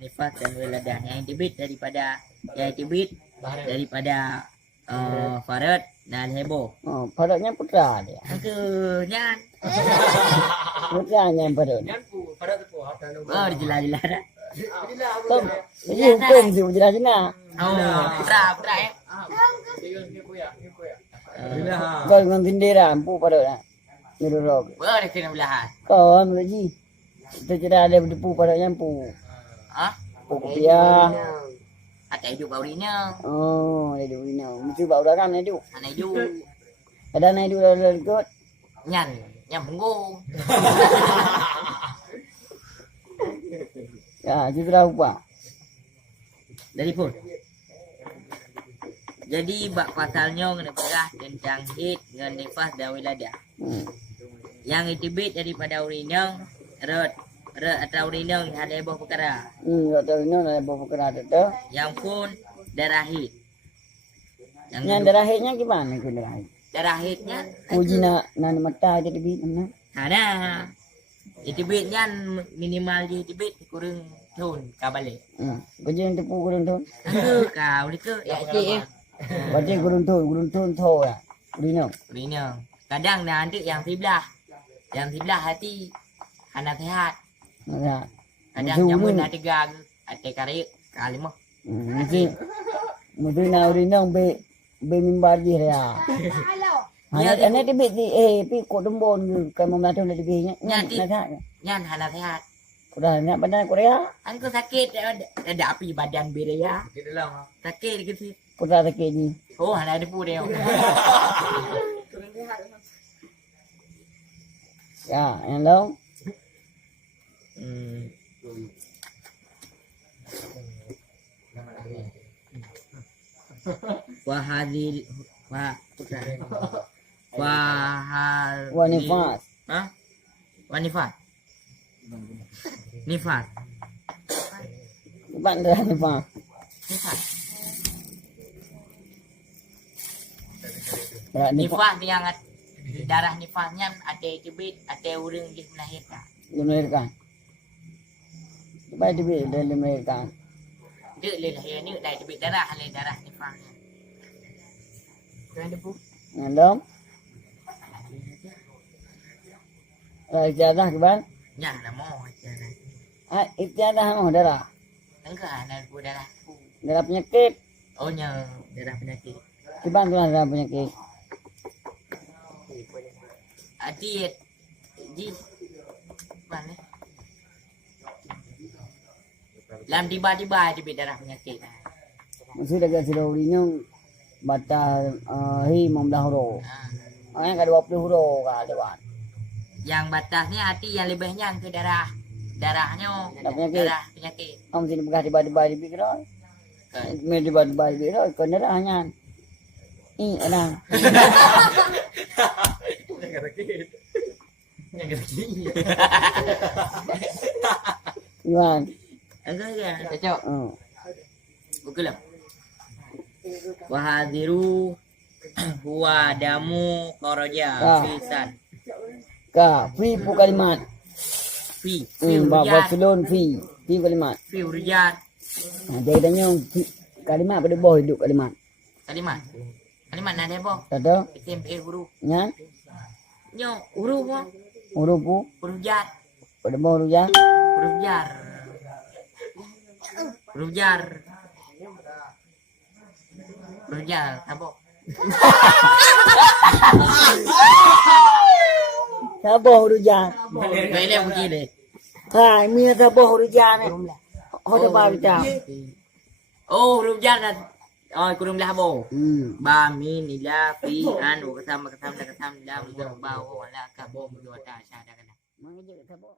nifas dan weladah yang dibit daripada Farad dan Hebo. Oh, Faradnya putra dia. Itu nyan. Putranya yang Farad. Oh, jelas-jelas dah. Tom, ini hukum sih jelas-jelas. Oh, putra ya. Kau dengan tindera ampu Farad. Nyuruh. Boleh kena belahan. Kau ambil lagi. Kita cerita ada berdepu Faradnya ampu. Ah? Kopiah. Ada hidup baurinya. Oh, ada ini. Mesti bawa orang itu. Anak hidup. Ada naik dulu ada ikut. Nyan punggung. Ya, kita dah lupa. Dari pun. Jadi bak pasalnya kena berah tentang hid dengan nifas dan wiladah. Yang itibit daripada urinang rot atau urinang ada buah perkara. Tak tahu ini ada berapa kerana tu. Yang pun darah hid. Yang darah hidnya gimana ke darah hid? Darah hidnya Uji nak mata jadi bit mana? ada. Itibitnya minimal di itibit kurang tahun kabalik. Kerja yang tepu kurun tu. Kau itu ya cik. Berarti kurun tu ya. Urinang. Kadang nanti yang sebelah hati anak sehat. Ya. Kadang jamun ada tiga ada karik kalimah. Mesti nak urinang be mimbar je ya. Anak tu bit pi kok dembon kan membantu nak lebihnya. Nyan anak sehat. Sudah nak badan Korea. Aku sakit ada api badan beria. Sakit gitu. Putra sakit ni. Oh anak ada pun dia. Ya, yang lain. Wahadil Wanifas. Hah? Wanifat. Nifat. Cepat dah nifas. Nifat. Nifas. Nifat yang darah nifasnya ada tibit, ada orang di melahirkan. Melahirkan. Cepat tibit dan melahirkan. Dia lahir ni dah tibit darah nifasnya. Kan ada bu? Yang lain. Ijadah ke ban? Ya, nama jalan. Ijadah mau darah. Enggak, ada bu darah. Darah penyakit. Oh, nya darah penyakit. Kiban tu darah penyakit. Adik, di mana? Lam tiba-tiba tibit darah penyakit. Mesti dekat sudah urinyong batas hi 15 huruf. Yang ke 20 huruf ka dewan. Yang batasnya hati yang lebihnya ke darahnya darah penyakit. Om sini bekas tiba-tiba di pikir. Me tiba-tiba di pikir ke darahnya. Enak. Iwan. Enggak ya, cocok. Oh. Bukulah. Wahadiru huwa damu koroja fisan. Ka fi pu kalimat. Fi Bawa sulun fi kalimat. Fi urjat. Jadi tanya kalimat pada bawah hidup kalimat. Kalimat nada apa? Tahu? Isim huruf. Nya Nyo huruf apa? huruf pu Huruf jar. pada bawah huruf ya. Huruf jar. Huruf jar. Huruf jar apa? Sabar huruf ya. Boleh begini. Hai, mia sabar huruf ya ni. Hoda ba kita. Oh, huruf jar dah. Oh, kurung lah bo. Ba min ila fi an wa kasam lam ba wa la ka bo mu wa ta sha daga. Mangije sabar.